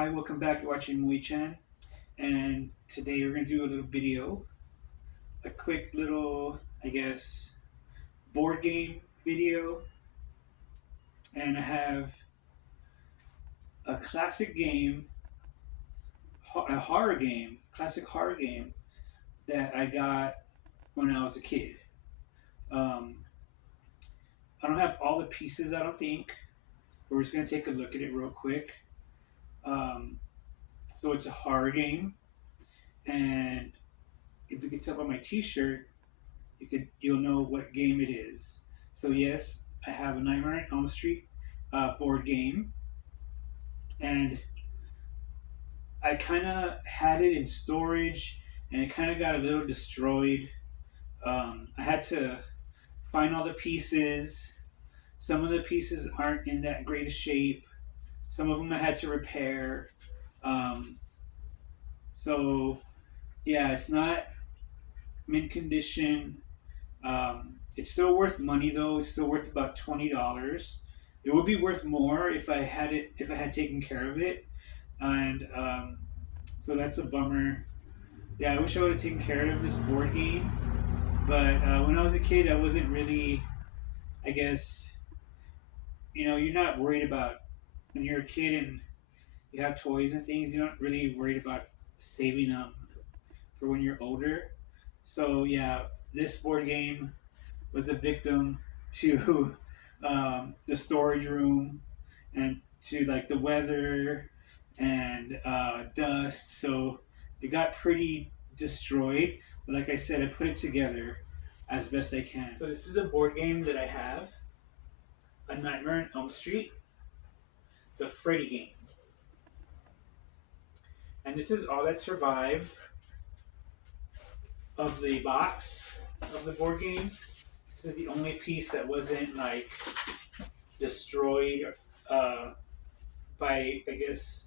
Hi, welcome back. You're watching Mui Chan, and today we're gonna do a little video, a quick little, I guess, board game video. And I have a classic game, a horror game, classic horror game that I got when I was a kid. Um, I don't have all the pieces, I don't think. But we're just gonna take a look at it real quick. Um, so it's a horror game, and if you can tell by my T-shirt, you'll know what game it is. So yes, I have a Nightmare on Elm Street board game, and I kind of had it in storage, and it kind of got a little destroyed. I had to find all the pieces. Some of the pieces aren't in that great a shape. Some of them I had to repair. Um, so yeah, it's not mint condition. It's still worth money though. It's still worth about $20. It would be worth more if I had taken care of it, and so that's a bummer. Yeah, I wish I would have taken care of this board game, but when I was a kid, I wasn't really. I guess you're not worried about when you're a kid and you have toys and things. You're not really worried about saving them for when you're older. So yeah, this board game was a victim to the storage room and to like the weather and dust. So it got pretty destroyed. But like I said, I put it together as best I can. So this is a board game that I have, A Nightmare on Elm Street, the Freddy game. And this is all that survived of the box of the board game. This is the only piece that wasn't like destroyed uh, by, I guess,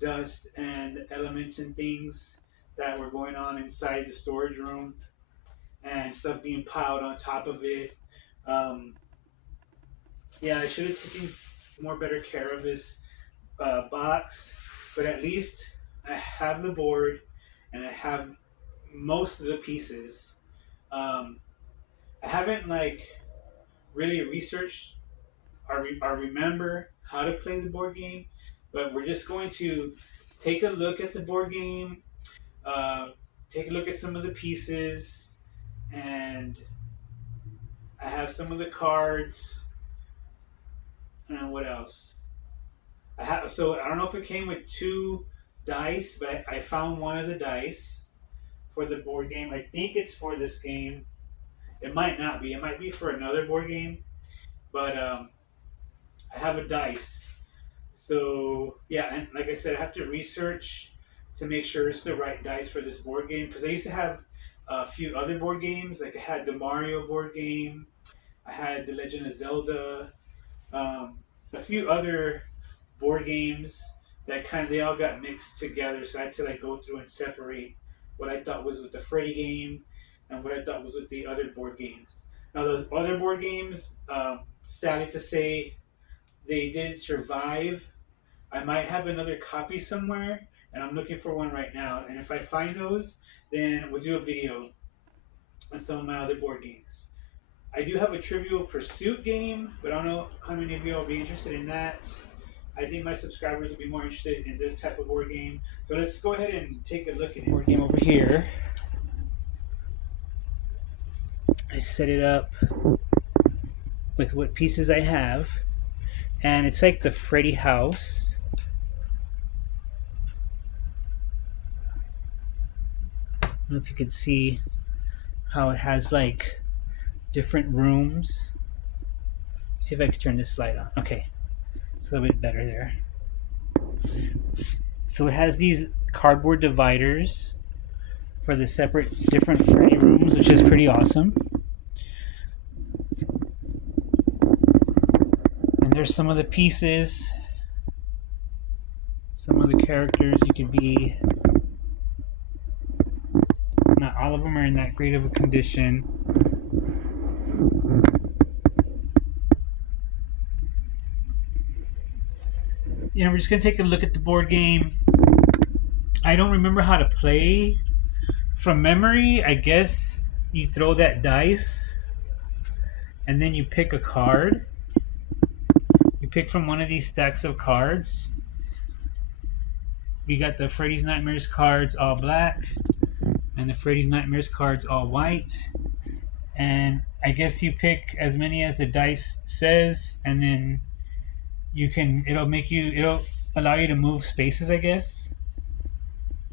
dust and elements and things that were going on inside the storage room and stuff being piled on top of it. Um, yeah, I should have taken more better care of this box, but at least I have the board and I have most of the pieces. Um, I haven't like really researched or remember how to play the board game, but we're just going to take a look at the board game, uh, take a look at some of the pieces, and I have some of the cards. And what else? So I don't know if it came with two dice, but I found one of the dice for the board game. I think it's for this game. It might not be. It might be for another board game, but I have a dice. So yeah, and like I said, I have to research to make sure it's the right dice for this board game because I used to have a few other board games. Like I had the Mario board game, I had the Legend of Zelda, um, a few other board games that they all got mixed together. So I had to like go through and separate what I thought was with the Freddy game and what I thought was with the other board games. Now those other board games, sadly to say, they didn't survive. I might have another copy somewhere, and I'm looking for one right now. And if I find those, then we'll do a video on some of my other board games. I do have a Trivial Pursuit game, but I don't know how many of you will be interested in that. I think my subscribers will be more interested in this type of board game. So let's go ahead and take a look at the board game over here. I set it up with what pieces I have, and it's like the Freddy house. I don't know if you can see how it has like different rooms. See if I can turn this light on. Okay, it's a little bit better there. So it has these cardboard dividers for the separate different Freddy rooms, which is pretty awesome. And there's some of the pieces, some of the characters. You could be, not all of them are in that great of a condition. we're just gonna take a look at the board game. I don't remember how to play from memory. I guess you throw that dice, and then you pick a card. You pick from one of these stacks of cards. We got the Freddy's Nightmares cards all black, and the Freddy's Nightmares cards all white. And I guess you pick as many as the dice says, and then it'll allow you to move spaces, I guess.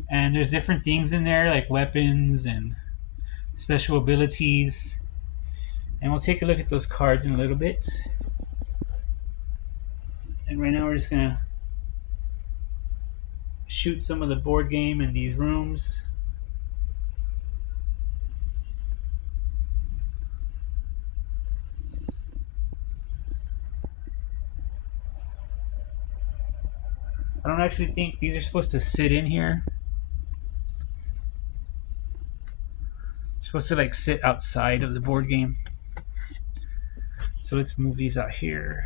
And there's different things in there like weapons and special abilities. And we'll take a look at those cards in a little bit. And right now we're just gonna shoot some of the board game in these rooms. I don't actually think these are supposed to sit in here. They're supposed to like sit outside of the board game. So let's move these out here.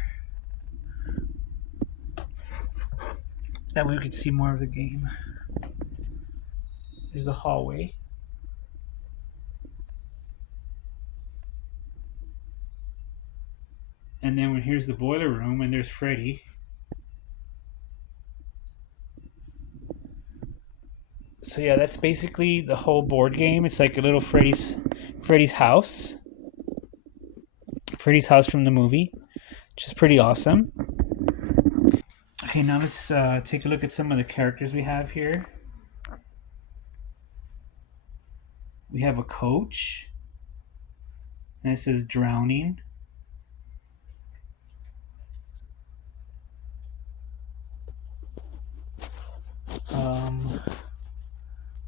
That way we can see more of the game. There's the hallway. And then here's the boiler room, and there's Freddy. So yeah, that's basically the whole board game. It's like a little Freddy's house. Freddy's house from the movie, which is pretty awesome. Okay, now let's take a look at some of the characters we have here. We have a coach, and it says drowning.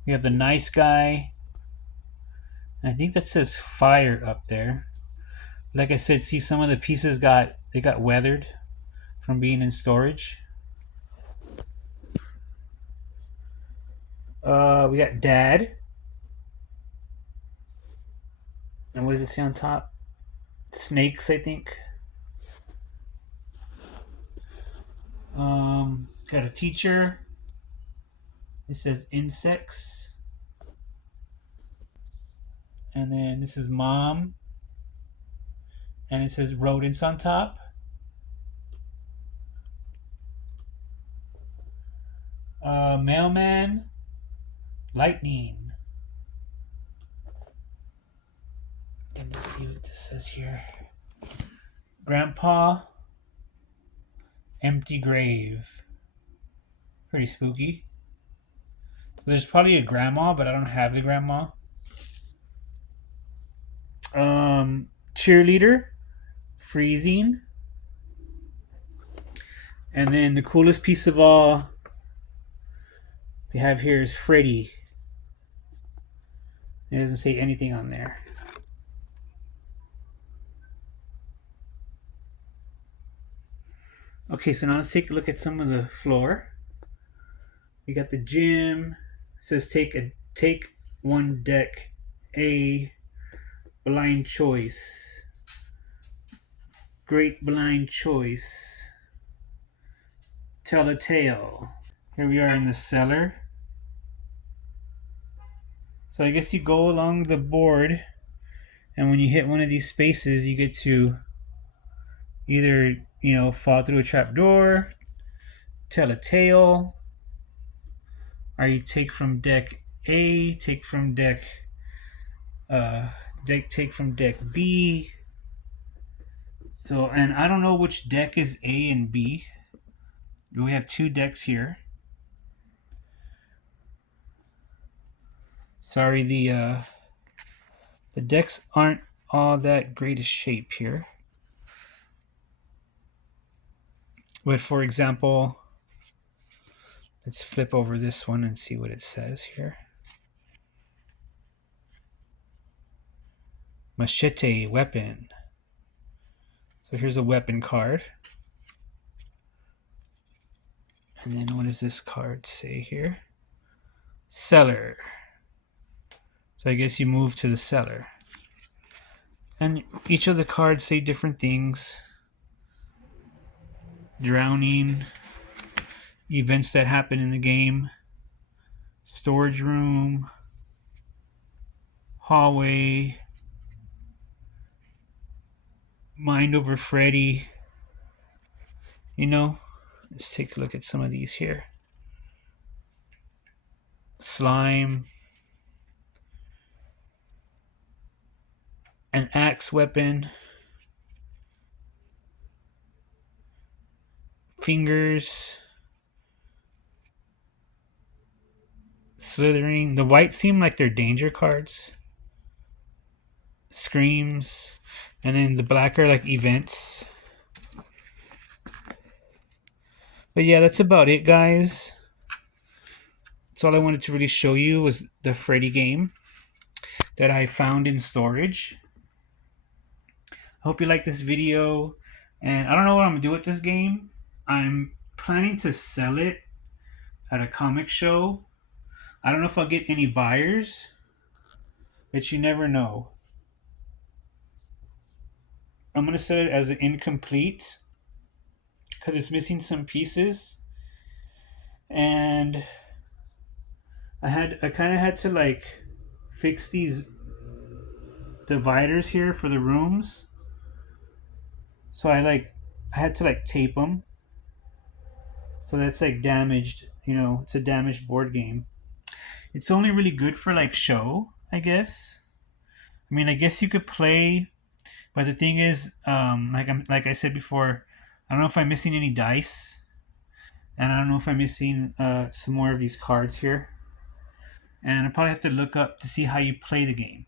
We have the nice guy. And I think that says fire up there. Like I said, see some of the pieces got weathered from being in storage. We got Dad. And what does it say on top? Snakes, I think. Got a teacher. It says insects. And then this is Mom. And it says rodents on top. Mailman. Lightning. And let's see what this says here. Grandpa. Empty grave. Pretty spooky. So there's probably a grandma, but I don't have the grandma. Cheerleader. Freezing. And then the coolest piece of all we have here is Freddy. It doesn't say anything on there. Okay, so now let's take a look at some of the floor. We got the gym. It says take one deck A, blind choice. Great blind choice. Tell a tale. Here we are in the cellar. So I guess you go along the board, and when you hit one of these spaces, you get to either, fall through a trap door, tell a tale, or you take from deck A, take from deck B. So, and I don't know which deck is A and B. We have two decks here. Sorry, the decks aren't all that great a shape here. But for example, let's flip over this one and see what it says here. Machete, weapon. So here's a weapon card. And then what does this card say here? Cellar. So I guess you move to the cellar. And each of the cards say different things. Drowning. events that happen in the game. Storage room, hallway, mind over Freddy. You know, let's take a look at some of these here. Slime, an axe weapon, fingers, slithering. The white seem like they're danger cards. Screams, and then the black are like events. But yeah, that's about it, guys. That's all I wanted to really show you was the Freddy game that I found in storage. I hope you like this video, and I don't know what I'm gonna do with this game. I'm planning to sell it at a comic show. I don't know if I'll get any buyers, but you never know. I'm gonna sell it as an incomplete because it's missing some pieces, and I kind of had to like fix these dividers here for the rooms. So I had to like tape them. So that's like damaged, it's a damaged board game. It's only really good for like show, I guess. I mean, I guess you could play, but the thing is, like I said before, I don't know if I'm missing any dice, and I don't know if I'm missing some more of these cards here, and I probably have to look up to see how you play the game.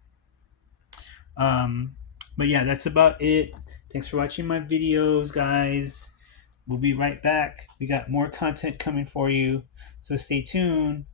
But yeah, that's about it. Thanks for watching my videos, guys. We'll be right back. We got more content coming for you, so stay tuned.